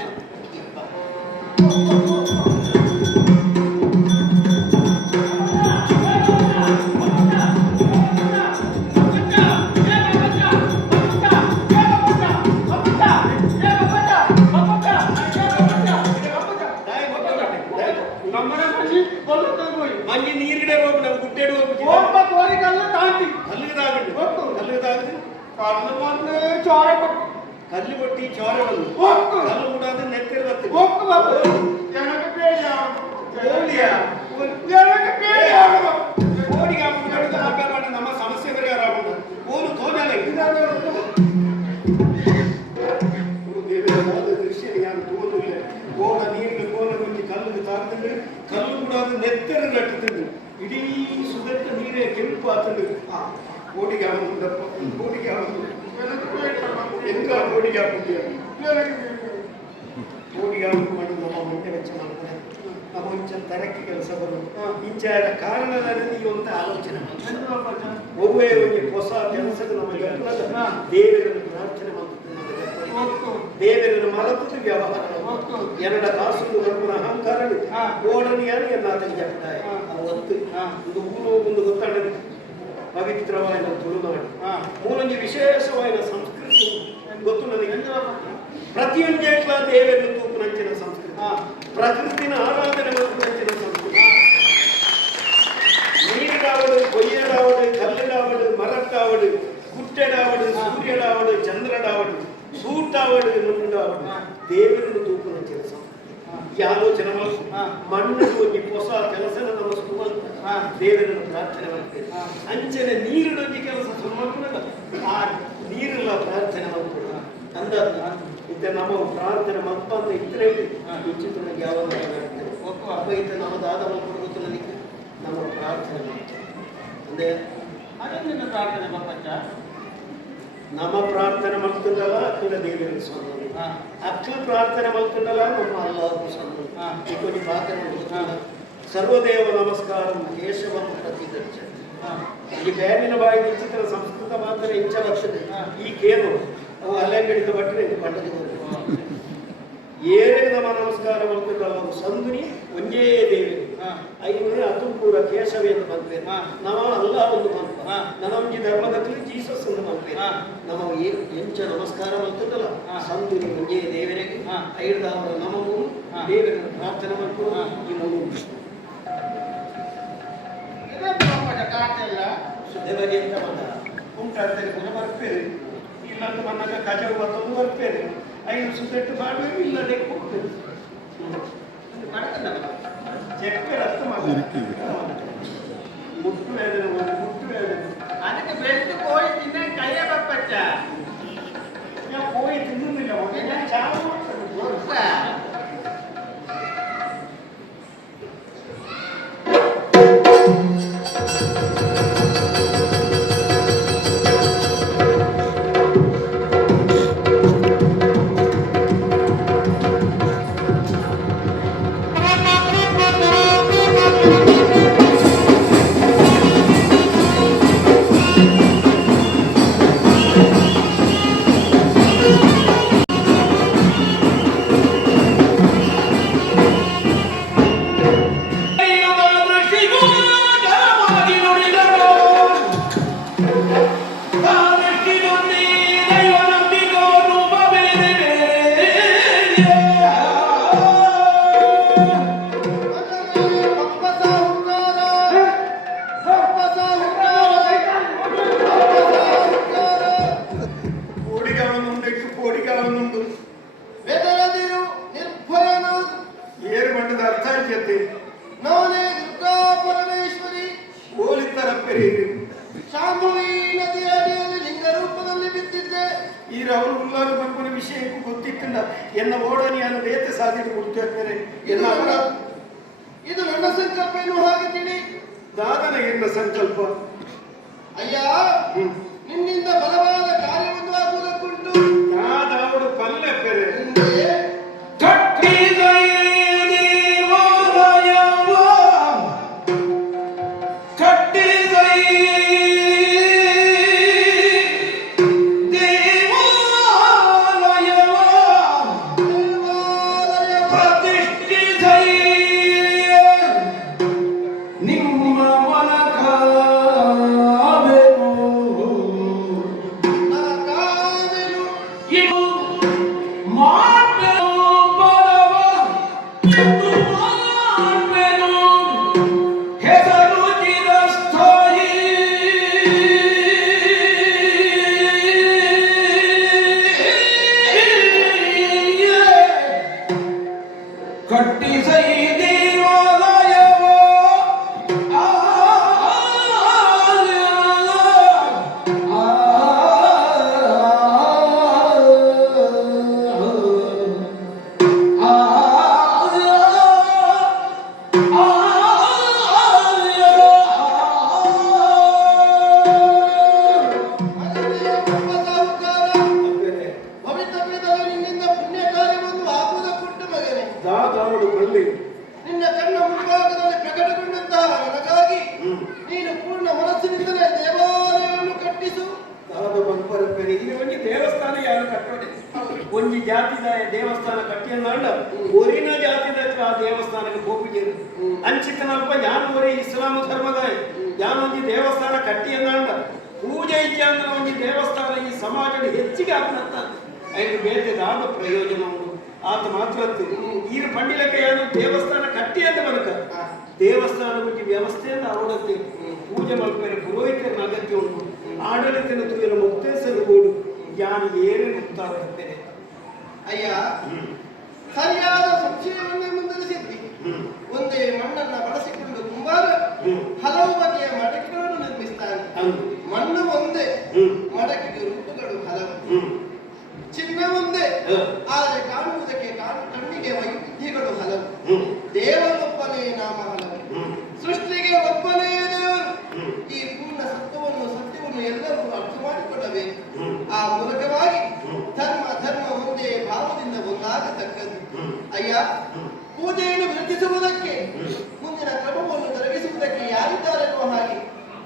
ಮಂಜಿ ನೀರಿಡೆ ಹೋಗಿ ನಾವು ಗುಡ್ಡೆಡು ಹೋಗಿ ಕಲ್ಲು ಕೊಟ್ಟಿ ಚೋರ ಬಂದು ಕಲ್ಲು ಮುಡಾದ ನೆತ್ತಿರ ನಮ್ಮ ಸಮಸ್ಯೆ ಪರಿಹಾರ ಓನು ತೋಜಾಲ ದೃಶ್ಯ ಯಾರು ತೋದಿಲ್ಲ ಕೋಣ ನೀರಿಗೆ ಕೋಣ ಬಂದು ಕಲ್ಲು ತಾಗ್ತಂದ್ರೆ ಕಲ್ಲು ಮುಡಾದ ನೆತ್ತರ ನಟ್ಟುತ್ತಂದು ಇಡೀ ಸುದತ್ತ ನೀರೇ ಕೆಂಪು ಆತಂದು ಕೋಡಿಗೆ ಆಗುಂಡಪ್ಪ ಕೋಡಿಗೆ ಆಗುಂಡು ಎಂತ ಕೋಡಿಗೆ ಹಾಕುತ್ತೀಯ ಕೋಡಿಗೆ ಹಾಕು ಮಾಡಿ ನಮ್ಮ ಮಂಡೆ ವೆಚ್ಚ ಮಾಡ್ತಾರೆ ನಮ್ಮ ಇಂಚ ತರಕ್ಕೆ ಕೆಲಸ ಬರೋದು ಇಂಚಾರ ಕಾರಣದ ಈ ಒಂದು ಆಲೋಚನೆ ಒಬ್ಬೇ ಒಂದು ಹೊಸ ಕೆಲಸದ ನಮಗೆ ದೇವರನ್ನು ಪ್ರಾರ್ಥನೆ ಮಾಡುತ್ತದೆ ದೇವರನ್ನು ಮರೆತದ್ದು ವ್ಯವಹಾರ ಎರಡ ಕಾಸು ನಮ್ಮ ಅಹಂಕಾರ ಓಡನಿಯಾನು ಎಲ್ಲಾತನ ಜಪ್ಪಾಯ ಅವತ್ತು ಒಂದು ಊರು ಒಂದು ಗೊತ್ತಾಡದು ಪವಿತ್ರವಾದ ತುಳುನಾಡು ಮೂಲೊಂದು ವಿಶೇಷವಾದ ಸಂಸ್ಕೃತಿ ಗೊತ್ತು ನನಗೆ ಪ್ರತಿಯೊಂದೇಟ್ಲ ದೇವರನ್ನು ತೂಪು ನಂಚಿನ ಸಂಸ್ಕೃತಿ ಪ್ರಕೃತಿನ ಆರಾಧನೆ ಮತ್ತು ನಂಚಿನ ಸಂಸ್ಕೃತಿ ನೀರಿಡಾವಡು ಕೊಯ್ಯಡಾವಡು ಕಲ್ಲಿಡಾವಡು ಮರಟ್ಟಾವಡು ಗುಟ್ಟೆಡಾವಡು ಸೂರ್ಯಡಾವಡು ಚಂದ್ರಡಾವಡು ಸೂಟಾವಡು ಮಣ್ಣುಡಾವಡು ದೇವರನ್ನು ತೂಪು ನಂಚಿನ ಸಂಸ್ಕೃತಿ ಈ ಆಲೋಚನೆ ಮಣ್ಣು ಹೋಗಿ ಹೊಸ ಕೆಲಸ ನಮ್ಮ ಸ್ಕೂಲ್ ದೇವರನ್ನು ಪ್ರಾರ್ಥನೆ ಮಾಡ್ತೇವೆ ಅಂಚನೆ ನೀರಿನೊಂದಿ ಕೆಲಸ ಸುಮ್ಮನೆ ಆ ನೀರೆಲ್ಲ ಪ್ರಾರ್ಥನೆ ಮಾಡ್ಕೊಡ ಅಂದಾಜು ಇತ್ತೆ ನಮ್ಮ ಪ್ರಾರ್ಥನೆ ಮಪ್ಪ ಅಂತ ಇದ್ರೆ ಚಿತ್ರನಿಗೆ ಯಾವ ಅಪ್ಪ ಇತ್ತೆ ನಮ್ಮ ದಾದ ಮಕ್ಕಳು ಗೊತ್ತು ನನಗೆ ನಮ್ಮ ಪ್ರಾರ್ಥನೆ ಮಾಡ್ತೇವೆ ಅಂದೇ ಅದನ್ನ ಪ್ರಾರ್ಥನೆ ಮಪ್ಪಚ್ಚ ನಮ್ಮ ಪ್ರಾರ್ಥನೆ ಮಾಡ್ತಿದ್ದಲ್ಲ ಅಕ್ಕನ ದೇವರ ಸ್ವಾಮಿ ಅಕ್ಕನ ಪ್ರಾರ್ಥನೆ ಮಾಡ್ತಿದ್ದಲ್ಲ ನಮ್ಮ ಅಲ್ಲಾಹು ಸ್ವಾಮಿ ಈ ಕೊಂಚ ಪ್ರಾರ್ಥನೆ ಸರ್ವದೇವ ನಮಸ್ಕಾರಂ ಕೇಶವಂ ಪ್ರತಿಗಚ್ಚ ಈ ಬ್ಯಾನಿನ ಬಾಯಿ ವಿಚಿತ್ರ ಸಂಸ್ಕೃತ ಮಾತ್ರ ಹೆಚ್ಚ ವರ್ಷದ ಈ ಕೇನು ಅವು ಅಲೆಂಗಡಿದ ಬಟ್ಟರೆ ಪಟ್ಟದ ಏರೇ ನಮ್ಮ ನಮಸ್ಕಾರ ಮಾಡ್ತಿದ್ದಲ್ಲ ಸಂದುನಿ ಒಂದೇ ದೇವಿ ಐದು ಅತುಪೂರ ಕೇಶವೇ ಅಂತ ಬಂದ್ವೆ ನಾವು ಅಲ್ಲ ಒಂದು ಬಂದ್ವ ನಮಗೆ ಧರ್ಮದಲ್ಲಿ ಜೀಸಸ್ ಒಂದು ಬಂದ್ವೆ ನಾವು ಎಂಚ ನಮಸ್ಕಾರ ಮಾಡ್ತಿದ್ದಲ್ಲ ಸಂದುನಿ ಒಂದೇ ದೇವರಿಗೆ ಐದು ಅವರ ನಮ್ಮ ಮೂರು ದೇವರನ್ನು ಪ್ರಾರ್ಥನೆ ಮಾಡ್ಕೊಂಡು ಈ ಮೂರು ಸುದ್ದಿವಾಗಿ ಅಂತ ಬಂದ ಉಂಟಾಡ್ತಾರೆ ಪುನಃ ಬರ್ಪೇರಿ ಇಲ್ಲಂತ ಮನ್ನಾಗ ಕಜವು ಬರ್ತೊಂದು ಬರ್ಪೇರಿ ಐದು ಸುದ್ದೆಟ್ಟು ಮಾಡಬೇಕು ಇಲ್ಲದೆ ಹೋಗ್ತೇವೆ ಚೆಕ್ಕರ್ ಅರ್ಥ ಮಾಡ್ತಾರೆ ಮುಟ್ಟು ವೇದನೆ ಮುಟ್ಟು ವೇದನೆ ಅದಕ್ಕೆ ಬೆಸ್ಟ್ ಕೋಳಿ ತಿನ್ನ ಕೈಯ ಬಪ್ಪಚ್ಚ ಕೋಳಿ ತಿನ್ನುವುದಿಲ್ಲ ಚಾವ ಎನ್ನ ಓಡೋನಿಯನ್ನು ರೇತ ಸಾಧಿಸಿ ಕೊಡ್ತಿರ್ತಾರೆ ಇದು ನನ್ನ ಸಂಕಲ್ಪ ಏನು ಹಾಗೆ ತಿಳಿ ದಾದನ ಎನ್ನ ಸಂಕಲ್ಪ ಅಯ್ಯ ನಿನ್ನಿಂದ ಬಲವಾದ ಕಾರ್ಯವೊಂದು ಆಗುವುದಕ್ಕುಂಟು ಯಾದವರು ಪಲ್ಲೆ ಪೆರೆ ಕಟ್ಟಿದೈ ಒಂಜಿ ಜಾತಿದ ದೇವಸ್ಥಾನ ಕಟ್ಟಿಯನ್ನಾಂಡ ಒರಿನ ಜಾತಿದ ಆ ದೇವಸ್ಥಾನಕ್ಕೆ ಹೋಗಿದ್ದೇನೆ ಅಂಚಿತನಲ್ಪ ಯಾನು ಒರಿ ಇಸ್ಲಾಂ ಧರ್ಮದ ಯಾನೊಂಜಿ ದೇವಸ್ಥಾನ ಕಟ್ಟಿಯನ್ನಾಂಡ ಪೂಜೆ ಇಚ್ಛೆ ಅಂದ್ರೆ ಒಂಜಿ ದೇವಸ್ಥಾನ ಈ ಸಮಾಜದ ಹೆಚ್ಚಿಗೆ ಆಗ್ತಂತ ಐದು ಬೇತೆದಾದ ಪ್ರಯೋಜನ ಉಂಟು ಆತ ಮಾತ್ರ ಈ ಪಂಡಿಲಕ್ಕೆ ಯಾನು ದೇವಸ್ಥಾನ ಕಟ್ಟಿ ಅಂತ ಬರುತ್ತ ದೇವಸ್ಥಾನ ಬಗ್ಗೆ ವ್ಯವಸ್ಥೆಯನ್ನು ಅವಡತ್ತೆ ಪೂಜೆ ಮಲ್ಪೇರೆ ಪುರೋಹಿತರನ್ನ ಅಗತ್ಯ ಉಂಟು ಆಡಳಿತನ ತುಯಲ ಮುಕ್ತೇಸರು ಗೋಡು ಯಾನು ಏನೇ ಮುಕ್ತಾಗುತ್ತೇನೆ ಅಯ್ಯ ಸರಿಯಾದ ಸಂಶಯವನ್ನೇ ಮುಂದುವರಿಸಿದ್ವಿ. ಒಂದೇ ಮಣ್ಣನ್ನ ಬಳಸಿಕೊಂಡು ಕುಂಬಾರ ಹಲವು ಬಗೆಯ ಮಡಕೆಗಳನ್ನು ನಿರ್ಮಿಸ್ತಾನೆ. ಮಣ್ಣು ಒಂದೇ, ಮಡಕೆಗೆ ರೂಪಗಳು ಹಲವು. ಚಿನ್ನ ಒಂದೇ, ಆದರೆ ಕಾಣುವುದಕ್ಕೆ ಕಣ್ಣಿಗೆ ವೈವಿಧ್ಯಗಳು ಹಲವು. ದೇವರೊಬ್ಬನೇ ನಾಮ ಹಲವು, ಸೃಷ್ಟಿಗೆ ಒಬ್ಬನೇ ದೇವರು. ಈ ಪೂರ್ಣ ಸತ್ಯವನ್ನು ಎಲ್ಲರೂ ಅರ್ಥ ಮಾಡಿಕೊಳ್ಳಬೇಕು. ಆ ಮೂಲಕವಾಗಿ ಧರ್ಮ ಒಂದೇ ಭಾವದಿಂದ ಒಂದಾಗತಕ್ಕದ್ದು. ಅಯ್ಯ, ಪೂಜೆಯನ್ನು ವಿರಚಿಸುವುದಕ್ಕೆ ಮುಂದಿನ ಕ್ರಮವನ್ನು ತೊಡಗಿಸುವುದಕ್ಕೆ ಯಾರಿದ್ದಾರೆನ್ನುವ ಹಾಗೆ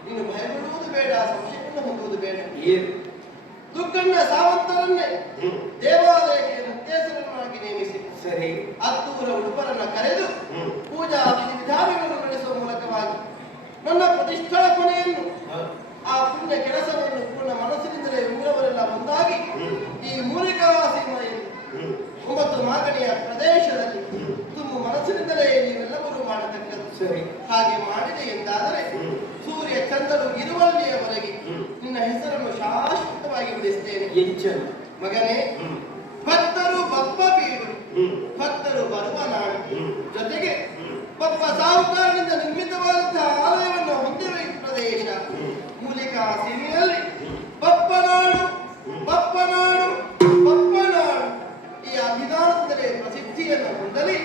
ನೀನು ಭಯಪಡುವುದು ಬೇಡ, ಸಂಶಯವನ್ನು ಹೊಂದುವುದು ಬೇಡ. ದುಗ್ಗಣ್ಣ ಸಾವಂತರನ್ನೇ ದೇವಾಲಯಕ್ಕೆ ಮುಕ್ತೇಸರನ್ನಾಗಿ ನೇಮಿಸಿ ಸರಿ 10 ಉಡುಪರನ್ನ ಕರೆದು ಪೂಜಾ ವಿಧಾನಗಳನ್ನು ನಡೆಸುವ ಮೂಲಕವಾಗಿ ನನ್ನ ಪ್ರತಿಷ್ಠಾಪನೆಯನ್ನು ಆ ಪುಣ್ಯ ಕೆಲಸವನ್ನು ಪೂರ್ಣ ಮನಸ್ಸಿನಿಂದಲೇ ಊರವರೆಲ್ಲ ಒಂದಾಗಿ ಈ ಮೂಲಿಕಾ ಸೀಮೆಯಲ್ಲಿ 9 ಮಾಗಣಿಯ ಪ್ರದೇಶದಲ್ಲಿ ತುಂಬ ಮನಸ್ಸಿನಿಂದಲೇ ನೀವೆಲ್ಲರೂ ಮಾಡತಕ್ಕದ್ದು. ಸರಿ, ಹಾಗೆ ಮಾಡಿದೆ ಎಂದಾದರೆ ಸೂರ್ಯ ಚಂದ್ರರು ಇರುವಲ್ಲಿಯವರೆಗೆ ನಿನ್ನ ಹೆಸರನ್ನು ಶಾಶ್ವತವಾಗಿ ಬಿಡಿಸ್ತೇನೆ. ಮಗನೇ, ಭಕ್ತರು ಬಪ್ಪ ಬೀಡು, ಭಕ್ತರು ಬರುವ ನಾಡು, ಜೊತೆಗೆ ಬಪ್ಪ ಸಾಹುಕಾರನಿಂದ ನಿರ್ಮಿತವಾದಂತಹ ಆಲಯವನ್ನು ಹೊಂದಿರುವ ಈ ಪ್ರದೇಶ ಮೂಲಿಕಾ ಸೀಮೆಯಲ್ಲಿ ಬಪ್ಪನಾಡು ಬಪ್ಪನಾಡು ಬಪ್ಪನಾಡು ಈ ಅಭಿಧಾನದಿಂದಲೇ ಪ್ರಸಿದ್ಧಿಯನ್ನು ಹೊಂದಲಿ.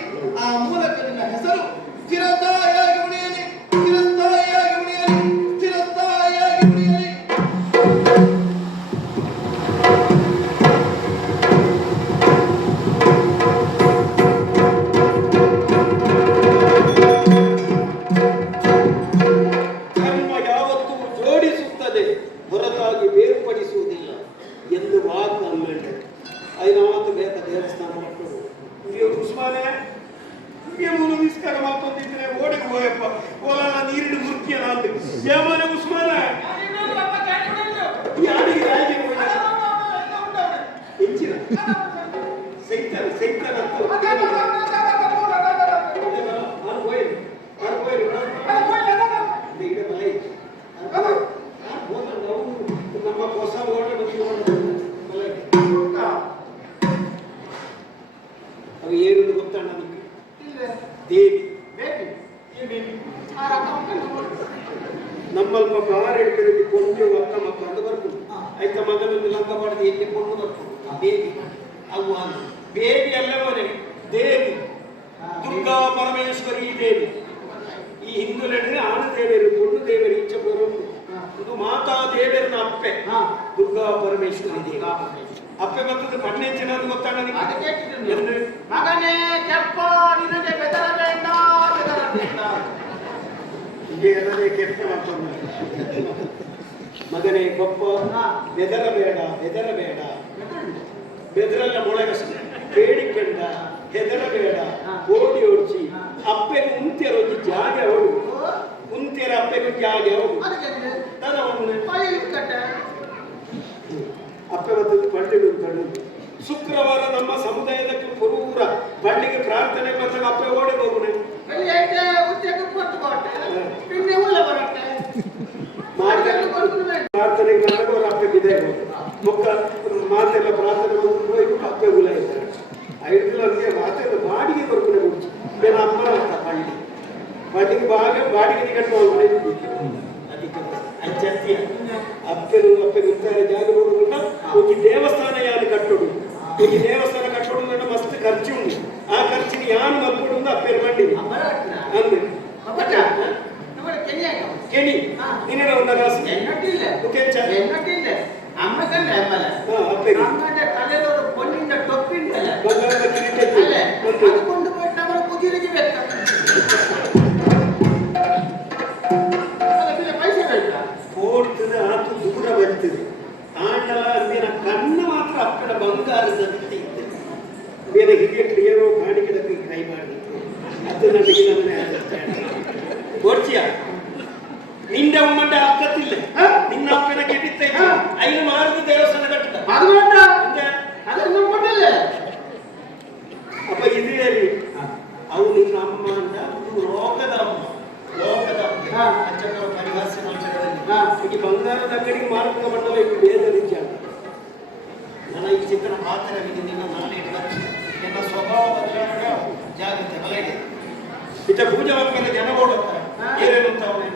ಆ ಮೂಲಕ ನಿನ್ನ ಹೆಸರು ಸ್ಥಿರತಾಯಿಯಾಗಿ ಉಳಿಯಲಿ, ಸ್ಥಿರಸ್ಥಾಯಿಯಾಗಿ ಉಳಿಯಲಿ, ಸ್ಥಿರಸ್ಥಾಯಿಯಾಗಿ ಉಳಿಯಲಿ. ಧರ್ಮ ಯಾವತ್ತೂ ಜೋಡಿಸುತ್ತದೆ, ಹೊರತಾಗಿ ಬೇರ್ಪಡಿಸುವುದಿಲ್ಲ ಎಂದು ಮಾತು ಅನ್ಮೇಲೆ ಐನಾವತ್ತು ಬೇಕ ದೇವಸ್ಥಾನ ಮಕ್ಕಳು ಉಸ್ಮಾನೆ ಮೂರು ನಿಸ್ಕಾರ ಮಾತೊಂದಿದ್ರೆ ಓಡಿಗೆ ಹೋಯಪ್ಪ ಓಲಾನ ನೀರಿನ ಮುರ್ಕಿಯ ನಾಲ್ಕು ಯಾಮನೆ ಉಸ್ಮಾನ ಯಾರಿಗೆ ರಾಜಿಗೆ ಹೆಚ್ಚಿನ ಸೈತಾನ ಸೈತಾನ ನಮ್ಮ ಹೊಸ ಓಡ ಅವು ಏನು ಗೊತ್ತಣ್ಣ ನಿಮಗೆ? ದೇವಿ ನಮ್ಮಲ್ಪ ಕಾರ್ ಹಿಡ್ಕೊಂಡು ಕೊಂಡು ಅಕ್ಕ ಮಕ್ಕಳು ಬರ್ಕೊಂಡು ಆಯ್ತ ಮಗನನ್ನು ಲಂಗ ಮಾಡಿದ ಎಲ್ಲಿ ಕೊಂಡು ಬರ್ಕೊಂಡು ಬೇಬಿ ಅವು ಬೇಬಿ ಅಲ್ಲವನೇ ದೇವಿ, ದುರ್ಗಾ ಪರಮೇಶ್ವರಿ ದೇವಿ. ಈ ಹಿಂದೂಲೆಡೆ ಆಣ ದೇವರು ಕೊಂಡು ದೇವರು ಈಚೆ ಬರೋದು ಇದು ಮಾತಾ ದೇವರನ್ನ ಅಪ್ಪೆ ದುರ್ಗಾ ಪರಮೇಶ್ವರಿ ದೇವಿ. ಅಪ್ಪೆ ಬರ್ತದೆ ಕಣ್ಣೆಚ್ಚಿನ ಗೊತ್ತಾಗ ಮಗನೇ ಕೆಪ್ಪ, ನಿನಗೆ ಬೆದರಬೇಡ, ಬೆದರಬೇಡ. ಹೀಗೆ ಎಲ್ಲದೇ ಕೆಪ್ಪ ಮಾಡ್ಕೊಂಡು ಮಗನೇ ಗೊಪ್ಪ, ಬೆದರಬೇಡ ಬೆದರಬೇಡ, ಬೆದರಲ್ಲ ಮೊಳಗಷ್ಟ ಬೇಡಿಕೊಂಡ ಹೆದರಬೇಡ, ಓಡಿ ಓಡಿಸಿ ಅಪ್ಪೆಗೆ ಉಂತೆರೊಂದು ಜಾಗ ಅವಳು ಉಂತೆರ ಅಪ್ಪೆಗೆ ಜಾಗ ಅವಳು ಅಪ್ಪೆ ಬರ್ತದೆ ಪಳ್ಳಿಡು ತಡು ನಮ್ಮ ಸಮುದಾಯದಕ್ಕೆ ಪೂರ ಪಳ್ಳಿಗೆ ಪ್ರಾರ್ಥನೆ ಬಂದಾಗ ಅಪ್ಪೆ ಓಡಿ ಹೋಗುನೆ ಪ್ರಾರ್ಥನೆಗೆ ಬಂದಾಗ ಅವ್ರ ಅಪ್ಪೆ ಬಿದೆ ಮುಖ ಮಾತೆಲ್ಲ ಪ್ರಾರ್ಥನೆ ಬಂದು ಅಪ್ಪೆ ಹುಲ ಇದ್ದಾರೆ ಐದು ನಮಗೆ ಮಾತೆಲ್ಲ ಬಾಡಿಗೆ ಬರ್ಕೊನೆ ಮುಚ್ಚಿ ಬೇರೆ ಅಮ್ಮ ಅಂತ ಪಳ್ಳಿಗೆ ಬಾಡಿಗೆ ಕಟ್ಟುವ ಅದಕ್ಕೆ ಅಂಚತ್ಯ ಅಪ್ಪೆರು ಇರ್ತಾರೆ ಜಾಗ ನೋಡುವುದ ಒಂದು ದೇವಸ್ಥಾನ ಯಾರು ಕಟ್ಟೋಡು ಈ ದೇವಸ್ಥಾನ ಕಟ್ಟೋಡು ಮಸ್ತ್ ಖರ್ಚು ಉಂಟು ಆ ಖರ್ಚಿನ ಯಾನು ಮಲ್ಕೊಡು ಅಪ್ಪೆರು ಮಾಡಿದ್ವಿ ಅಂದ್ರೆ ಕೆಣಿ ನಿನ್ನ ಒಂದು ರಾಸು ಅಮ್ಮ ಕಂಡ ತಲೆದವರು பொண்ணிಂದ ಟೊಪ್ಪಿಂದಲ್ಲ ಕೊಂಡು ಬಿಟ್ಟು ಅವರ ಕುದಿರಿಗೆ ಬೇಕು ಓಡ್ತದೆ ಆತು ದೂರ ಬರ್ತದೆ ಆಂಡಲ ಅಂದಿನ ಕಣ್ಣು ಮಾತ್ರ ಅಕ್ಕಡ ಬಂಗಾರದಂತೆ ಇರ್ತದೆ ಬೇರೆ ಹಿರಿಯರು ಏನೋ ಕಾಣಿಕೆದಕ್ಕೆ ಕೈ ಮಾಡಿ ಅದು ನನಗೆ ಓಡ್ಚಿಯ ನಿಂದ ಉಮ್ಮಂಡ ಅಕ್ಕತ್ತಿಲ್ಲ ನಿನ್ನ ಅಕ್ಕನ ಕೆಟ್ಟಿತ್ತ ಐದು ಮಾರದ ದೇವಸ್ಥಾನ ಕಟ್ಟದ ಅಪ್ಪ ಇದರಲ್ಲಿ ಅವು ನಿನ್ನ ಅಮ್ಮ ಅಂತ ರೋಗದ ಅಮ್ಮ ಲೋಕದ ಪಂಚಕರ ಪರಿಹಾಸ್ಯ ಮಂದಿರದಲ್ಲಿ ಈ ಬಂಗಾರದ ಅಂಗಡಿಗೆ ಮಾರುಕ ಮಂಡಲ ಇದು ಭೇದ ರೀತಿಯ ನನ್ನ ಈ ಚಿತ್ರ ಮಾತ್ರವಿದೆ ನಿನ್ನ ನಾನೇ ನಿನ್ನ ಸ್ವಭಾವ ಬದಲಾವಣೆ ಜಾಗ್ರತೆ ಬಲಗೆ ಇತ್ತ ಪೂಜೆ ಮಕ್ಕಳ ಜನ ಓಡುತ್ತಾರೆ ಏನೇನು ಅಂತ ಅವನೇ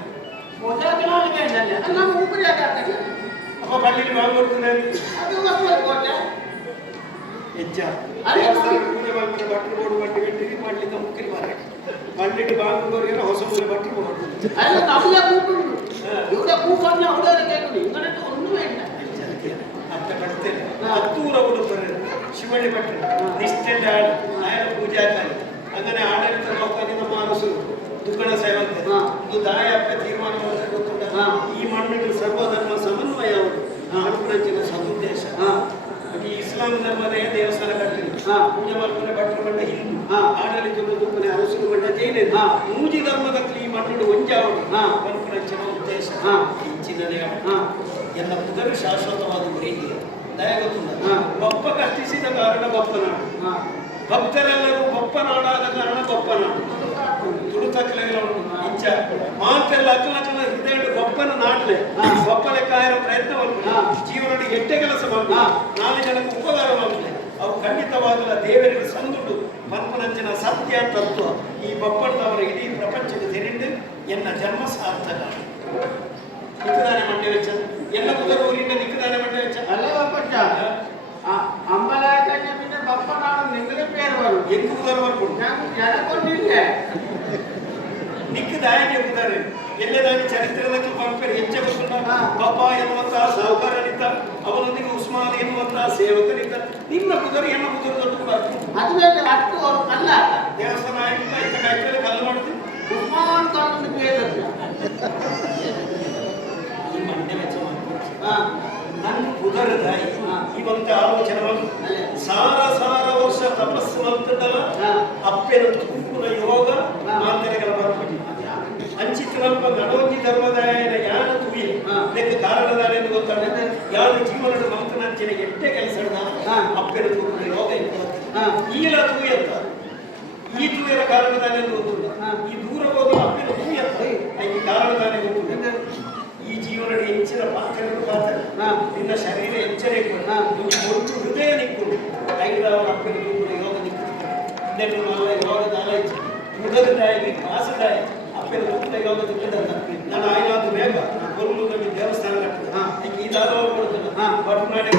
ಅಪ್ಪ ಪಳ್ಳಿಲಿ ಮಾಲ್ಗೊಡ್ತಾನೆ ಹೆಚ್ಚ ಪೂಜೆ ಮಕ್ಕಳ ಬಟ್ಟಲು ಬೋಡು ಬಟ್ಟೆ ಗಟ್ಟಿಗೆ ಮಾಡ್ಲಿಕ್ಕೆ ಮುಖ್ಯ ಮಾರಾಟ ಪಳ್ಳಿಗೆ ಬಾಗುವವರಿಗೆಲ್ಲ ಹೊಸ ಮೂಲೆ ಬಟ್ಟಲು ಬೋಡು ಅತ್ತ ಕಟ್ತೇನೆ ಹತ್ತೂರ ಉಡುತ್ತಾರೆ ಶಿವಳ್ಳಿ ಭಟ್ರು ನಿಷ್ಠೆಲ್ಲ ಆಯನ ಪೂಜಾಕಾರಿ അങ്ങനെ ಆಡಳಿತ ಲೋಕದಲ್ಲಿ ನಮ್ಮ ಅರಸರು ದುಕ್ಕಣ ಸೇವಂತೆ ಇದು ದಾಯಪ್ಪ ತೀರ್ಮಾನ ಗೊತ್ತುಂಟ ಈ ಮಣ್ಣಿನ ಸರ್ವಧರ್ಮ ಸಮನ್ವಯ ಅವರು ಅನುಪ್ರಂಚಿನ ಸದುದ್ದೇಶ ಈ ಇಸ್ಲಾಂ ಧರ್ಮದ ದೇವಸ್ಥಾನ ಕಟ್ಟಿರಿ ಪೂಜೆ ಮಾಡ್ಕೊಂಡೆ ಭಟ್ರು ಬಂಡ ಹಿಂದೂ ಆಡಳಿತ ದುಕ್ಕನೆ ಅರಸರು ಬಂಡ ಜೈನ ಮೂಜಿ ಧರ್ಮದಲ್ಲಿ ಈ ಮಣ್ಣಿನ ಒಂಜಾವಡು ಅನುಪ್ರಂಚಿನ ಉದ್ದೇಶ ಇಂಚಿನದೇ ಎಲ್ಲ ಪುದರು ಶಾಶ್ವತವಾದ ರೀತಿಯ ದಯ ಗೊತ್ತುಂಟ ಬಪ್ಪ ಕಷ್ಟಿಸಿದ ಕಾರಣ ಬಪ್ಪನಾಡು ಭಕ್ತರೆಲ್ಲರೂ ಬಪ್ಪನಾಡಾದ ಕಾರಣ ಬಪ್ಪನಾಡು ತುಡುತಕ್ಕಲೆಲ್ಲ ಇಂಚ ಮಾತೆಲ್ಲ ಅಕ್ಕಲಕ್ಕನ ಹೃದಯ ಬಪ್ಪನ ನಾಡ್ಲೆ ಬಪ್ಪಲೆ ಕಾಯರ ಪ್ರಯತ್ನ ಮಾಡ್ತಾರೆ ಜೀವನ ಎಟ್ಟೆ ಕೆಲಸ ಮಾಡ್ತಾರೆ 4 ಜನಕ್ಕೆ ಉಪಕಾರ ಮಾಡ್ತಾರೆ ಅವು ಖಂಡಿತವಾಗಲ್ಲ ದೇವರಿಗೆ ಸಂದುಡು ಪಂಪನಂಚಿನ ಸತ್ಯ ತತ್ವ ಈ ಬಪ್ಪಣ್ಣವರ ಇಡೀ ಪ್ರಪಂಚಕ್ಕೆ ತೆರೆದು ಎನ್ನ ಜನ್ಮ ಸಾರ್ಥಕ ನಿಕ್ಕದಾನೆ ಮಂಡ್ಯ ವೆಚ್ಚ ಎಲ್ಲ ಕುದರ ಊರಿನ ನಿಕ್ಕದಾನೆ ಮಂಡ್ಯ ವೆಚ್ಚ ಅಲ್ಲ ಬಪ್ಪಚ್ಚ ಅಂಬಲಾಯಕಕ್ಕೆ ಬಿನ್ನ ಬಪ್ಪನಾಡು ನಿಂಗಲೇ ಪೇರು ಬರು ಎಂಗು ಕುದರ ಬರ್ಕೊಂಡು ನಾನು ಜಡಕೊಂಡಿಲ್ಲ ನಿಕ್ಕದಾಯನೆ ಕುದರೆ ಎಲ್ಲದಾಗಿ ಚರಿತ್ರೆದಕ್ಕೆ ಪಂಪರು ಹೆಚ್ಚೆ ಗೊತ್ತುಂಟ ಬಪ್ಪ ಎನ್ನುವಂತಹ ಸಾಹುಕಾರನಿದ್ದ ಅವನೊಂದಿಗೆ ಉಸ್ಮಾನ್ ಎನ್ನುವಂತಹ ಸೇವಕರಿದ್ದ ನಿನ್ನ ಕುದುರೆ ಎನ್ನ ಕುದುರೆ ದೊಡ್ಡ ಬರ್ಕೊಂಡು ಅದುವೇ ಅಟ್ಟು ಅವರು ಕಲ್ಲ ದೇವಸ್ಥಾನ ಆಗಿದ್ದ ಇಂಥ ಕಾಯ್ತಲ್ಲಿ ಕಲ್ಲು ಮಾಡ್ತೀವಿ ಉಸ್ಮಾನ್ ಕಾನೂನು ಪೇರು ಈ ಮಂಡ್ಯ ವೆಚ್ಚ ನನ್ನ ಕುದುರೆ ದಾಯಿ ಇವಂತ ಆಲೋಚನೆ ಸಾರ ವರ್ಷ ತಪಸ್ಸು ಮಾಡ್ತಿದ್ದಲ್ಲ ಅಪ್ಪೆನ ತೂಪುನ ಯೋಗ ಮಾಂತರಿಗಳ ಬರ್ಪಡಿ ಅಂಚಿತನಲ್ಪ ನಡೋಜಿ ಧರ್ಮದಾಯನ ಯಾನ ತುಯಿ ಇದಕ್ಕೆ ಕಾರಣದಾರ ಎಂದು ಗೊತ್ತಾಗ ಯಾರು ಜೀವನದ ಮಂತ್ರನಂಚಿನ ಎಟ್ಟೆ ಕೆಲಸದ ಅಪ್ಪೆನ ತೂಪುನ ಯೋಗ ಈಲ ತೂಯಂತ ಈ ತೂಯರ ಕಾರಣದಾನ ಎಂದು ಗೊತ್ತಿಲ್ಲ ಈ ದೂರ ಹೋದ ಅಪ್ಪೆನ ತೂಯಂತ ಈ ಕಾರಣದಾನ ಗೊತ್ತಿಲ್ಲ ಈ ಜೀವನದ ಹೆಚ್ಚಿನ ಪಾತ್ರಗಳು ಪಾತ್ರ ನಿನ್ನ ಶರೀರ ಎಚ್ಚರಿಕೆ ಒಟ್ಟು ಹೃದಯ ನಿಕ್ಕೊಂಡು ಐದವರ ಅಪ್ಪನ ತೂಪುನ ಯೋಗ ನಿಕ್ಕು ಯೋಗದ ಆಲೋಚನೆ ಮುಗದಾಗಿ ಕಾಸದಾಯಿ ಅಪ್ಪನ ತೂಪುನ ಯೋಗ ನಿಕ್ಕಿದಂತ ನಾನು ಆಯ್ನಾದ್ರು ಬೇಗ ಕೊಲ್ಲುಗಲ್ಲಿ ದೇವಸ್ಥಾನ ಕಟ್ಟಿದ ಈ ದಾದವರು ಕೊಡ್ತಾನೆ ಬಟ್ ಮಾಡಿ